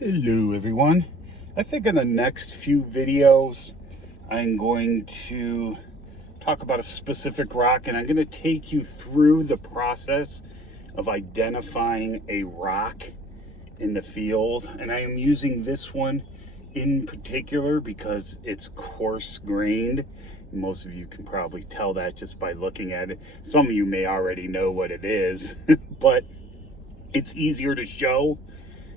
Hello everyone. I think in the next few videos I'm going to talk about a specific rock, and I'm going to take you through the process of identifying a rock in the field. And I am using this one in particular because it's coarse grained. Most of you can probably tell that just by looking at it. Some of you may already know what it is, but it's easier to show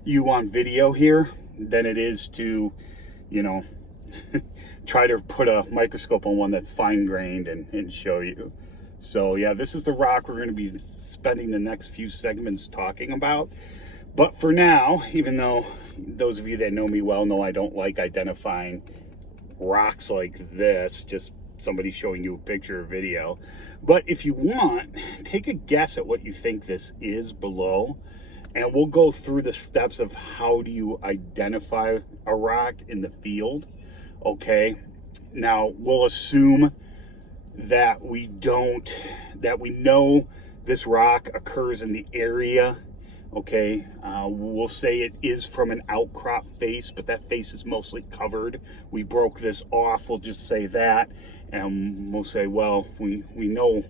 you on video here than it is to, you know, try to put a microscope on one that's fine grained and show you. So yeah, this is the rock we're going to be spending the next few segments talking about. But for now, even though those of you that know me well know I don't like identifying rocks like this, just somebody showing you a picture or video. But if you want, take a guess at what you think this is below, and we'll go through the steps of how do you identify a rock in the field. Okay, now we'll assume that we know this rock occurs in the area. Okay, we'll say it is from an outcrop face, but that face is mostly covered. We broke this off, we'll just say that, and we'll say, well, we know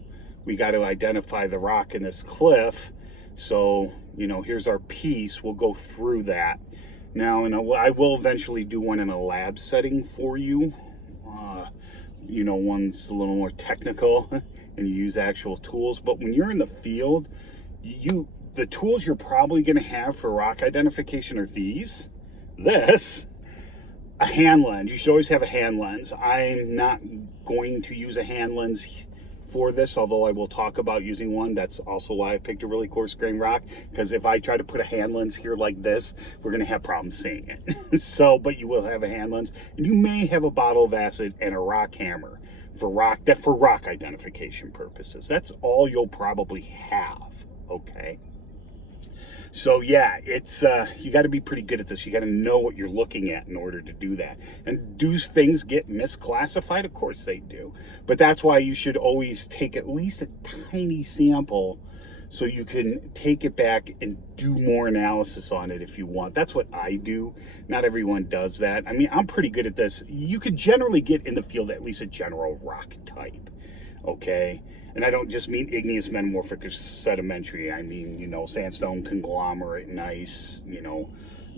we got to identify the rock in this cliff. So, you know, here's our piece. We'll go through that. Now, and I will eventually do one in a lab setting for you. You know, one's a little more technical and you use actual tools. But when you're in the field, the tools you're probably going to have for rock identification are these. A hand lens. You should always have a hand lens. I'm not going to use a hand lens for this, although I will talk about using one. That's also why I picked a really coarse grain rock, because if I try to put a hand lens here like this, we're going to have problems seeing it. So, but you will have a hand lens, and you may have a bottle of acid and a rock hammer for rock identification purposes. That's all you'll probably have. Okay. So yeah, it's you got to be pretty good at this. You got to know what you're looking at in order to do that. And do things get misclassified? Of course they do. But that's why you should always take at least a tiny sample so you can take it back and do more analysis on it if you want. That's what I do. Not everyone does that. I mean, I'm pretty good at this. You could generally get in the field at least a general rock type. Okay, and I don't just mean igneous, metamorphic, or sedimentary. I mean, you know, sandstone, conglomerate, gneiss, you know,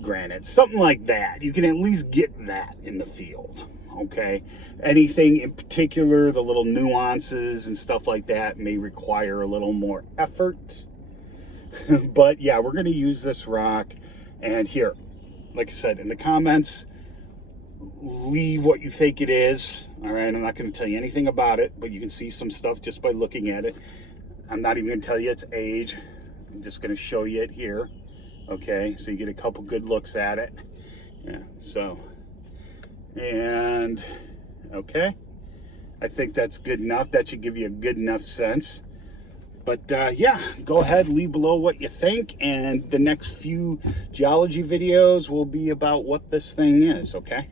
granite, something like that. You can at least get that in the field. Okay, anything in particular, the little nuances and stuff like that may require a little more effort. But yeah, we're going to use this rock. And here, like I said, in the comments, leave what you think it is. All right, I'm not going to tell you anything about it, but you can see some stuff just by looking at it. I'm not even going to tell you its age. I'm just going to show you it here. Okay, so you get a couple good looks at it. Yeah, so, and okay, I think that's good enough. That should give you a good enough sense. But yeah, go ahead, leave below what you think, and the next few geology videos will be about what this thing is. Okay.